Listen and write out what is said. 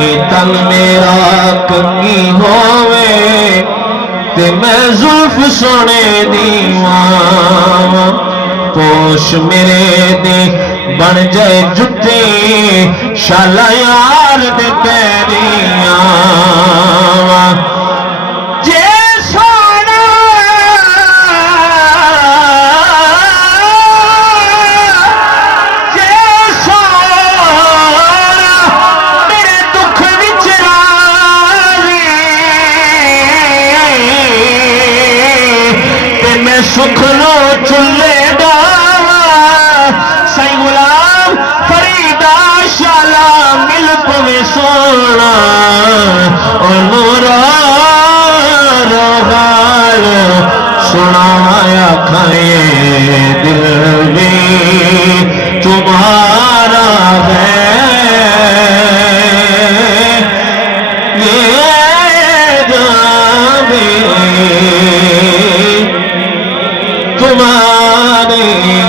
یہ تن میرا کنگی ہووے تے میں زلف سونے دیواں پوش میرے دی بن جائے جتی شالا یار دے پیریاں جے سونا جے سونا میرے دکھ وچ راضی تے میں سکھ نو چلے سائی غلام فریدہ شالا مل پوے سونا نورا روحال سنایا کھائے دل بھی تمہارا ہے یہ جان بھی تمہاری